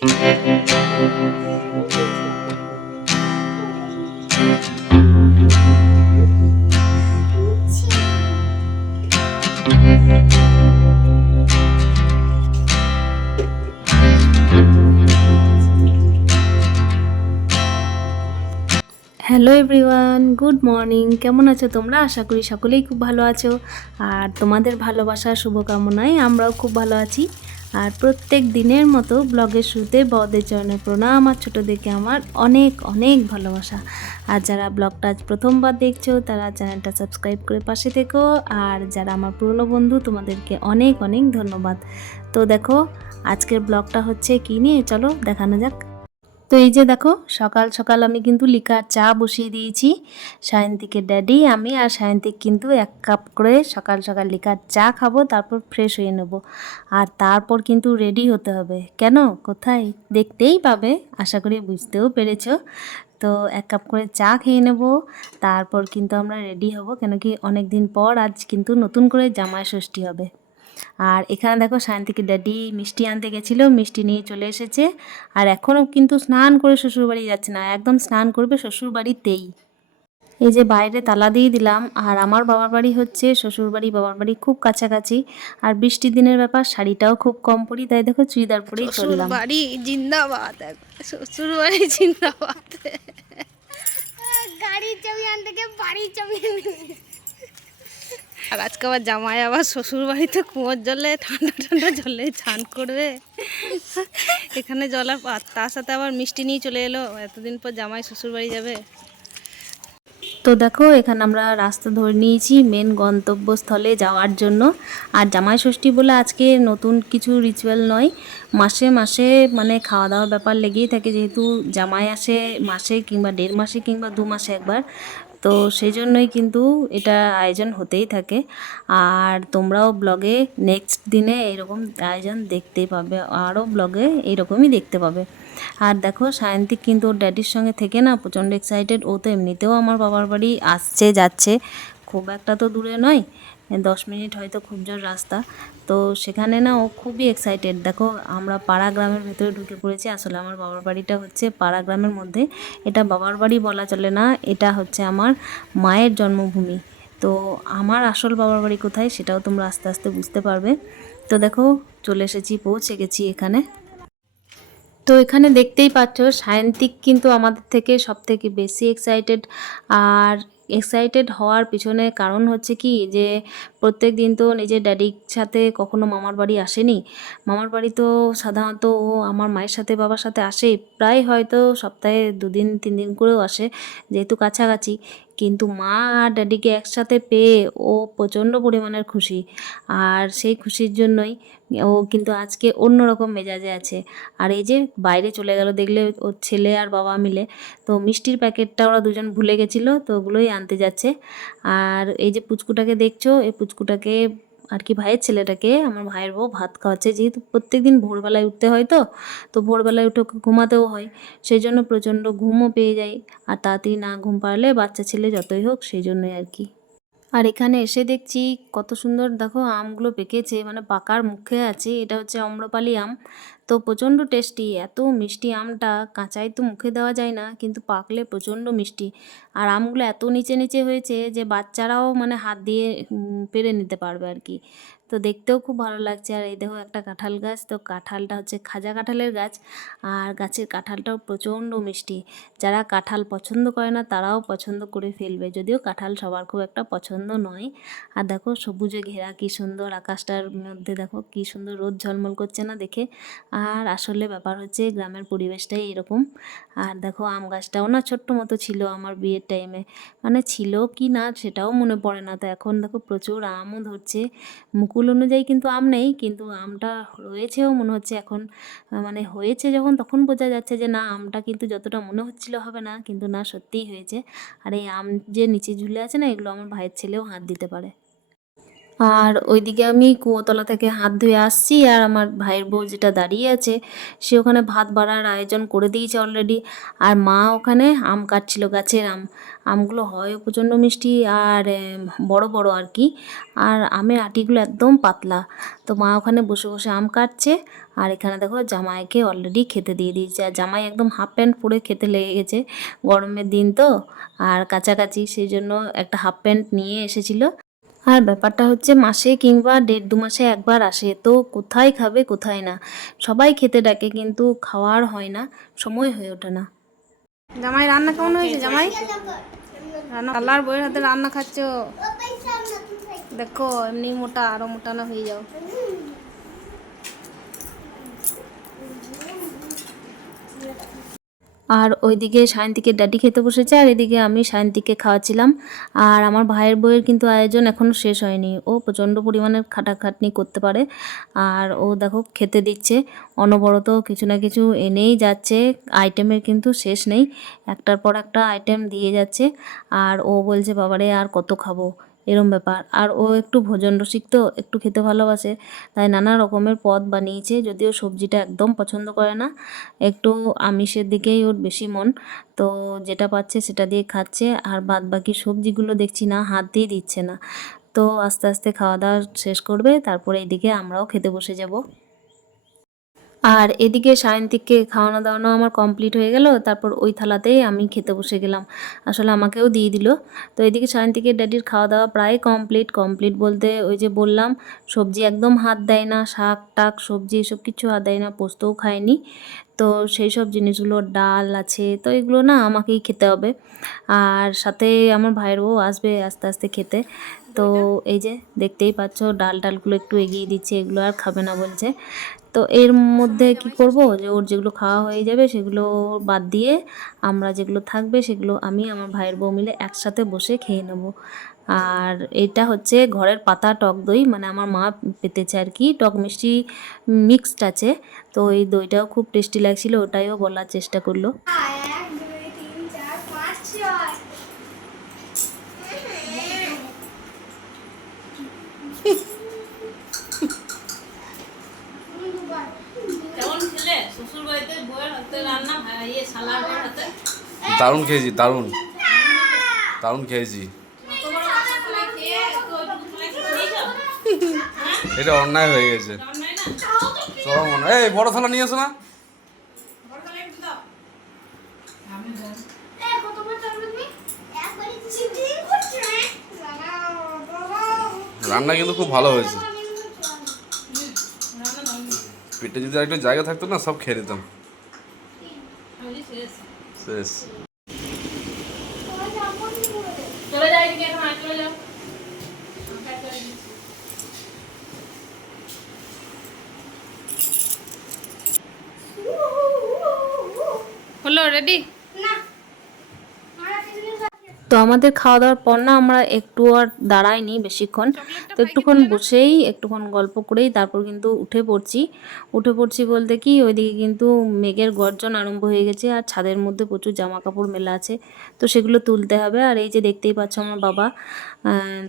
Hello everyone good morning কেমন আছো তোমরা? আশা করি সকলেই খুব ভালো আছো। আর তোমাদের ভালোবাসার শুভকামনায় আমরাও খুব ভালো আছি। আর প্রত্যেক দিনের মতো ব্লগের শুরুতে বদের চরণে প্রণাম, আর ছোটোদেরকে আমার অনেক অনেক ভালোবাসা। আর যারা ব্লগটা আজ প্রথমবার দেখছ, তারা চ্যানেলটা সাবস্ক্রাইব করে পাশে থেকো। আর যারা আমার পুরনো বন্ধু, তোমাদেরকে অনেক অনেক ধন্যবাদ। তো দেখো, আজকের ব্লগটা হচ্ছে কী নিয়ে? চলো দেখানো যাক। তো এই যে দেখো, সকাল সকাল আমি কিন্তু লিকার চা বসিয়ে দিয়েছি। সায়ন্তিকের ড্যাডি, আমি আর সায়ন্তিক কিন্তু এক কাপ করে সকাল সকাল লিকার চা খাব, তারপর ফ্রেশ হয়ে নেব। আর তারপর কিন্তু রেডি হতে হবে। কেন? কোথায়? দেখতেই পাবে, আশা করি বুঝতেও পেরেছ। তো এক কাপ করে চা খেয়ে নেব, তারপর কিন্তু আমরা রেডি হব, কেন কি অনেক দিন পর আজ কিন্তু নতুন করে জামাই ষষ্ঠী হবে। আর এখানে দেখো সায়ন্তিকে ড্যাডি মিষ্টি আনতে গেছিল মিষ্টি নিয়ে চলে এসেছে। আর এখনও কিন্তু স্নান করে শ্বশুরবাড়ি যাচ্ছে না একদম স্নান করবে শ্বশুরবাড়িতেই। এই যে বাইরে তালা দিয়ে দিলাম আর আমার বাবার বাড়ি হচ্ছে শ্বশুরবাড়ি বাবার বাড়ি খুব কাছাকাছি। আর বৃষ্টির দিনের ব্যাপার শাড়িটাও খুব কম পরি তাই দেখো চুড়িদার পরেই চললাম বাড়ি জিন্দাবাদ শ্বশুর বাড়ি জিন্দাবাদ। গাড়ির চাবি আনতে গিয়ে বাড়ির চাবি আর আজকে আবার জামাই আবার শ্বশুর বাড়িতে কুয়োর জলে, ঠান্ডা ঠান্ডা জলে স্নান করবে। এখানে জল আর তার সাথে আবার মিষ্টি নিয়ে চলে এলো। এতদিন পর জামাই শ্বশুর বাড়ি যাবে। তো দেখো, এখানে আমরা রাস্তা ধরে নিয়েছি মেন গন্তব্যস্থলে যাওয়ার জন্য। আর জামাই ষষ্ঠী বলে আজকে নতুন কিছু রিচুয়াল নয়। মাসে মাসে মানে খাওয়া দাওয়ার ব্যাপার লেগেই থাকে। যেহেতু জামাই আসে মাসে কিংবা দেড় মাসে কিংবা দু মাসে একবার। তো সেই জন্যই কিন্তু এটা আয়োজন হতেই থাকে। আর তোমরাও ব্লগে নেক্সট দিনে এরকম আয়োজন দেখতে পাবে, আরও ব্লগে এইরকমই দেখতে পাবে। আর দেখো, সায়ন্তিক কিন্তু ওর ড্যাডির সঙ্গে থেকে না প্রচণ্ড এক্সাইটেড ও তো এমনিতেও আমার বাবার বাড়ি আসছে, যাচ্ছে। খুব একটা তো দূরে নয়। দশ মিনিট হয়তো খুব জোর রাস্তা। তো সেখানে না ও খুবই এক্সাইটেড দেখো, আমরা পাড়া গ্রামের ভেতরে ঢুকে পড়েছি। আসলে আমার বাবার বাড়িটা হচ্ছে পাড়া গ্রামের মধ্যে। এটা বাবার বাড়ি বলা চলে না, এটা হচ্ছে আমার মায়ের জন্মভূমি। তো আমার আসল বাবার বাড়ি কোথায় সেটাও তোমরা আস্তে আস্তে বুঝতে পারবে। তো দেখো, চলে এসেছি, পৌঁছে গেছি এখানে। তো এখানে দেখতেই পাচ্ছ, সায়ন্তিক কিন্তু আমাদের থেকে সব থেকে বেশি এক্সাইটেড আর এক্সাইটেড হওয়ার পিছনে কারণ হচ্ছে কি যে প্রত্যেক দিন তো নিজের ড্যাডির সাথে কখনো মামার বাড়ি আসেনি। মামার বাড়ি তো সাধারণত ও আমার মায়ের সাথে, বাবার সাথে আসে। প্রায় হয়তো সপ্তাহে দুদিন তিন দিন করেও আসে যেহেতু কাছাকাছি। কিন্তু মা আর ড্যাডিকে একসাথে পেয়ে ও প্রচণ্ড পরিমাণের খুশি। আর সেই খুশির জন্যই ও কিন্তু আজকে অন্যরকম মেজাজে আছে। আর এই যে বাইরে চলে গেল, দেখলে ওর ছেলে আর বাবা মিলে, তো মিষ্টির প্যাকেটটা ওরা দুজন ভুলে গেছিল, তো ওগুলোই আনতে যাচ্ছে। আর এই যে পুচকুটাকে দেখছ, এই পুচকুটাকে আর কি ভাইয়ের ছেলেটাকে আমার ভাইয়ের বউ ভাত খাওয়াচ্ছে। যেহেতু প্রত্যেক দিন ভোরবেলায় উঠতে হয় তো তো ভোরবেলায় উঠে ঘুমাতেও হয়। সেই জন্য প্রচণ্ড ঘুমও পেয়ে যায়। আর তাড়াতাড়ি না ঘুম পারলে বাচ্চা ছেলে যতই হোক সেই জন্যই আর কি। আর এখানে এসে দেখছি কত সুন্দর দেখো, আমগুলো পেকেছে। মানে পাকার মুখে আছে। এটা হচ্ছে অম্রপালি আম। তো প্রচণ্ড টেস্টি, এত মিষ্টি আমটা কাঁচাই তো মুখে দেওয়া যায় না, কিন্তু পাকলে প্রচণ্ড মিষ্টি। আর আমগুলো এত নিচে নিচে হয়েছে যে বাচ্চারাও মানে হাত দিয়ে পেরে নিতে পারবে আর কি। তো দেখতেও খুব ভালো লাগছে। আর এই দেখো একটা কাঁঠাল গাছ, তো কাঁঠালটা হচ্ছে খাজা কাঁঠালের গাছ। আর গাছের কাঁঠালটাও প্রচণ্ড মিষ্টি। যারা কাঁঠাল পছন্দ করে না, তারাও পছন্দ করে ফেলবে। যদিও কাঁঠাল সবার খুব একটা পছন্দ নয়। আর দেখো সবুজে ঘেরা কি সুন্দর আকাশটার মধ্যে দেখো কি সুন্দর রোদ ঝলমল করছে না দেখে। আর আসলে ব্যাপার হচ্ছে গ্রামের পরিবেশটাই এরকম। আর দেখো আম গাছটাও না ছোট্ট মতো ছিল আমার বিয়ের টাইমে মানে ছিল কি না সেটাও মনে পড়ে না। তো এখন দেখো প্রচুর আমও ধরছে। মুকুল অনুযায়ী কিন্তু আম নেই, কিন্তু আমটা রয়েছেও মনে হচ্ছে এখন। মানে হয়েছে যখন তখন বোঝা যাচ্ছে যে না, আমটা কিন্তু যতটা মনে হচ্ছিল হবে না, কিন্তু না সত্যিই হয়েছে। আর এই আম যে নিচে ঝুলে আছে না, এগুলো আমার ভাইয়ের ছেলেও হাত দিতে পারে। আর ওইদিকে আমি কুয়োতলা থেকে হাত ধুয়ে আসছি আর আমার ভাইয়ের বউ যেটা দাঁড়িয়ে আছে, সে ওখানে ভাত বাড়ার আয়োজন করে দিয়েছে অলরেডি আর মা ওখানে আম কাটছিল, গাছের আম। আমগুলো হয় প্রচণ্ড মিষ্টি আর বড় বড় আর কি। আর আমের আটিগুলো একদম পাতলা। তো মা ওখানে বসে বসে আম কাটছে আর এখানে দেখো জামাইকে অলরেডি খেতে দিয়ে দিয়েছে। আর জামাই একদম হাফ প্যান্ট পরে খেতে লেগে গেছে গরমের দিন তো। আর কাছাকাছি সেই জন্য একটা হাফ প্যান্ট নিয়ে এসেছিল। আর ব্যাপারটা হচ্ছে মাসে কিংবা দেড় দু মাসে একবার আসে তো কোথায় খাবে কোথায় না? সবাই খেতে ডাকে কিন্তু খাওয়ার হয় না সময় হয়ে ওঠে না। জামাই রান্না কেমন হয়েছে জামাই? রান্না আল্লাহর বইয়ের হাতে রান্না খাচ্ছ? দেখো এমনি মোটা আরও মোটা না হয়ে যাও। আর ওইদিকে সায়ন্তিকে ড্যাডি খেতে বসেছে, আর এদিকে আমি সায়ন্তিকে খাওয়াচ্ছিলাম। আর আমার ভাইয়ের বইয়ের কিন্তু আয়োজন এখনও শেষ হয়নি। ও প্রচণ্ড পরিমাণের খাটাখাটনি করতে পারে। আর ও দেখো খেতে দিচ্ছে। অনবরত কিছু না কিছু এনেই যাচ্ছে। আইটেমের কিন্তু শেষ নেই। একটার পর একটা আইটেম দিয়ে যাচ্ছে। আর ও বলছে, বাবারে, আর কত খাব? এরম ব্যাপার। আর ও একটু ভোজন রসিক তো, একটু খেতে ভালোবাসে। তাই নানা রকমের পদ বানিয়েছে, যদিও সবজিটা একদম পছন্দ করে না। একটু আমিষের দিকেই ওর বেশি মন। তো যেটা পাচ্ছে সেটা দিয়ে খাচ্ছে। আর বাদ বাকি সবজিগুলো দেখছি না, হাত দিয়ে দিচ্ছে না। তো আস্তে আস্তে খাওয়া দাওয়া শেষ করবে, তারপরে এদিকে আমরাও খেতে বসে যাব। আর এদিকে সায়ন্তিককে খাওয়ানো দাওয়ানো আমার কমপ্লিট হয়ে গেল। তারপর ওই থালাতেই আমি খেতে বসে গেলাম। আসলে আমাকেও দিয়ে দিল। তো এদিকে সায়ন্তিকের ড্যাডির খাওয়া দাওয়া প্রায় কমপ্লিট কমপ্লিট বলতে ওই যে বললাম, সবজি একদম হাত দেয় না, শাক, টাক, সবজি এসব কিছু হাত দেয় না, পোস্তও খায়নি। তো সেই সব জিনিসগুলো ডাল আছে, তো এগুলো না আমাকেই খেতে হবে। আর সাথে আমার ভাইয়ের বউ আসবে আস্তে আস্তে খেতে। তো এই যে দেখতেই পাচ্ছ ডাল ডালগুলো একটু এগিয়ে দিচ্ছে, এগুলো আর খাবে না বলছে। তো এর মধ্যে কি করব? যে ওর যেগুলো খাওয়া হয়ে যাবে সেগুলো বাদ দিয়ে আমরা যেগুলো থাকবে সেগুলো আমি আমার ভাইয়ের বউ মিলে একসাথে বসে খেয়ে নেব। আর এটা হচ্ছে ঘরের পাতা টক দই মানে আমার মা পেতেছে আর কি। টক মিষ্টি মিক্সড আছে। তো এই দইটাও খুব টেস্টি লাগছিল ওটাইও বলার চেষ্টা করল। এক দুই তিন চার পাঁচ ছয় কেমন ছেলে শ্বশুর বাড়িতে বউয়ের হাতে রান্না ইয়ে সালার বউয়ের হাতে দারুণ খেয়েছি, দারুণ। দারুণ খেয়েছি। এটা অন্যায় হয়ে গেছে। চরম অন্যায় এই, বড় থালা নিয়ে এসো না। রান্না কিন্তু খুব ভালো হয়েছে। পেটে যদি একটা জায়গা থাকতো না, সব খেয়ে নিতাম। শেষ তোমার চামচ নিয়ে পড়ে দে। চলে যাই এদিকে এখন আর চলে যাও হলো রেডি না আমার টিফিনে খাচ্ছে। তো আমাদের খাওয়া দাওয়ার পর না আমরা একটু আর দাঁড়াইনি বেশিক্ষণ। তো একটুক্ষণ বসেই, একটুক্ষণ গল্প করেই তারপর কিন্তু উঠে পড়ছি। উঠে পড়ছি বলতে কি, ওইদিকে কিন্তু মেঘের গর্জন আরম্ভ হয়ে গেছে আর ছাদের মধ্যে প্রচুর জামা কাপড় মেলা আছে। তো সেগুলো তুলতে হবে আর এই যে দেখতেই পাচ্ছ আমার বাবা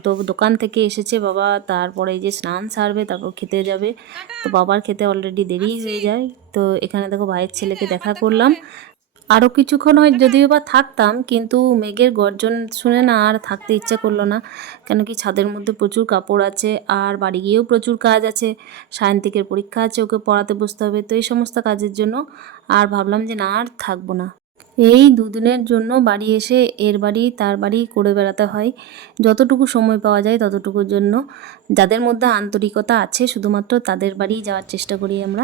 তো দোকান থেকে এসেছে বাবা, তারপরে এই যে স্নান সারবে, তারপর খেতে যাবে। তো বাবার খেতে অলরেডি দেরি হয়ে যায়। তো এখানে দেখো ভাইয়ের ছেলেকে দেখা করলাম। আরও কিছুক্ষণ হয় যদিও বা থাকতাম, কিন্তু মেঘের গর্জন শুনে না আর থাকতে ইচ্ছা করল না। কেন কি ছাদের মধ্যে প্রচুর কাপড় আছে আর বাড়ি গিয়েও প্রচুর কাজ আছে। সায়ন্তিকের পরীক্ষা আছে, ওকে পড়াতে বসতে হবে। তো এই সমস্ত কাজের জন্য আর ভাবলাম যে না, আর থাকব না। এই দুদিনের জন্য বাড়ি এসে এর বাড়ি, তার বাড়ি করে বেড়াতে হয়। যতটুকু সময় পাওয়া যায় ততটুকুর জন্য। যাদের মধ্যে আন্তরিকতা আছে, শুধুমাত্র তাদের বাড়ি যাওয়ার চেষ্টা করি আমরা।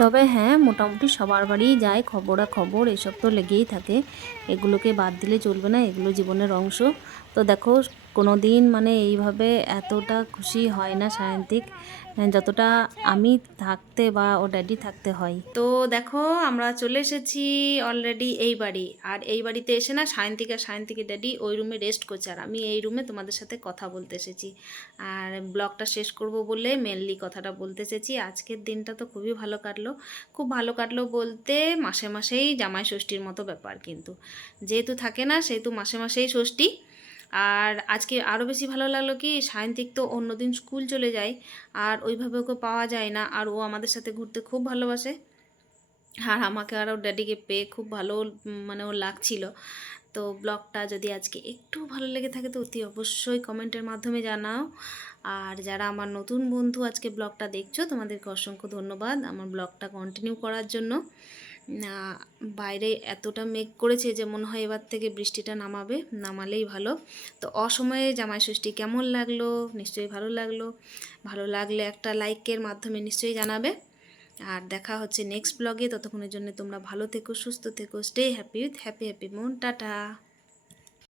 তবে হ্যাঁ মোটামুটি সবার বাড়িই যায় খবরা খবর এসব তো লেগেই থাকে। এগুলোকে বাদ দিলে চলবে না, এগুলো জীবনের অংশ। তো দেখো কোনো দিন মানে এইভাবে এতটা খুশি হয় না সায়ন্তিক যতটা আমি থাকতে বা ও ড্যাডি থাকতে হয়। তো দেখো, আমরা চলে এসেছি অলরেডি এই বাড়ি। আর এই বাড়িতে এসে না সায়ন্তিক আর সায়ন্তিকের ড্যাডি ওই রুমে রেস্ট করছে। আর আমি এই রুমে তোমাদের সাথে কথা বলতে এসেছি। আর ব্লগটা শেষ করব বলে মেনলি কথাটা বলতে এসেছি। আজকের দিনটা তো খুবই ভালো কাটলো। খুব ভালো কাটলো বলতে মাসে মাসেই জামাই ষষ্ঠীর মতো ব্যাপার কিন্তু। যেহেতু থাকে না, সেহেতু মাসে মাসেই ষষ্ঠী। আর আজকে আরও বেশি ভালো লাগল কি, সায়ন্তিক তো অন্যদিন স্কুল চলে যায়, আর ওইভাবে ওকে পাওয়া যায় না, আর ও আমাদের সাথে ঘুরতে খুব ভালোবাসে। আর আমাকে আর ওর ড্যাডিকে পেয়ে খুব ভালো মানে ওর লাগছিল। তো ব্লগটা যদি আজকে একটু ভালো লেগে থাকে তো অতি অবশ্যই কমেন্টের মাধ্যমে জানাও। আর যারা আমার নতুন বন্ধু আজকে ব্লগটা দেখছ, তোমাদেরকে অসংখ্য ধন্যবাদ আমার ব্লগটা কন্টিনিউ করার জন্য। বাইরে এতটা মেঘ করেছে যে মনে হয় এবার থেকে বৃষ্টিটা নামাবে, নামালেই ভালো। তো অসময়ে জামাই ষষ্ঠী কেমন লাগল? নিশ্চয়ই ভালো লাগল। ভালো লাগলে একটা লাইকের মাধ্যমে নিশ্চয়ই জানাবে। আর দেখা হচ্ছে নেক্সট ব্লগে ততক্ষণের জন্য তোমরা ভালো থেকো, সুস্থ থেকো stay happy with happy happy মন টাটা।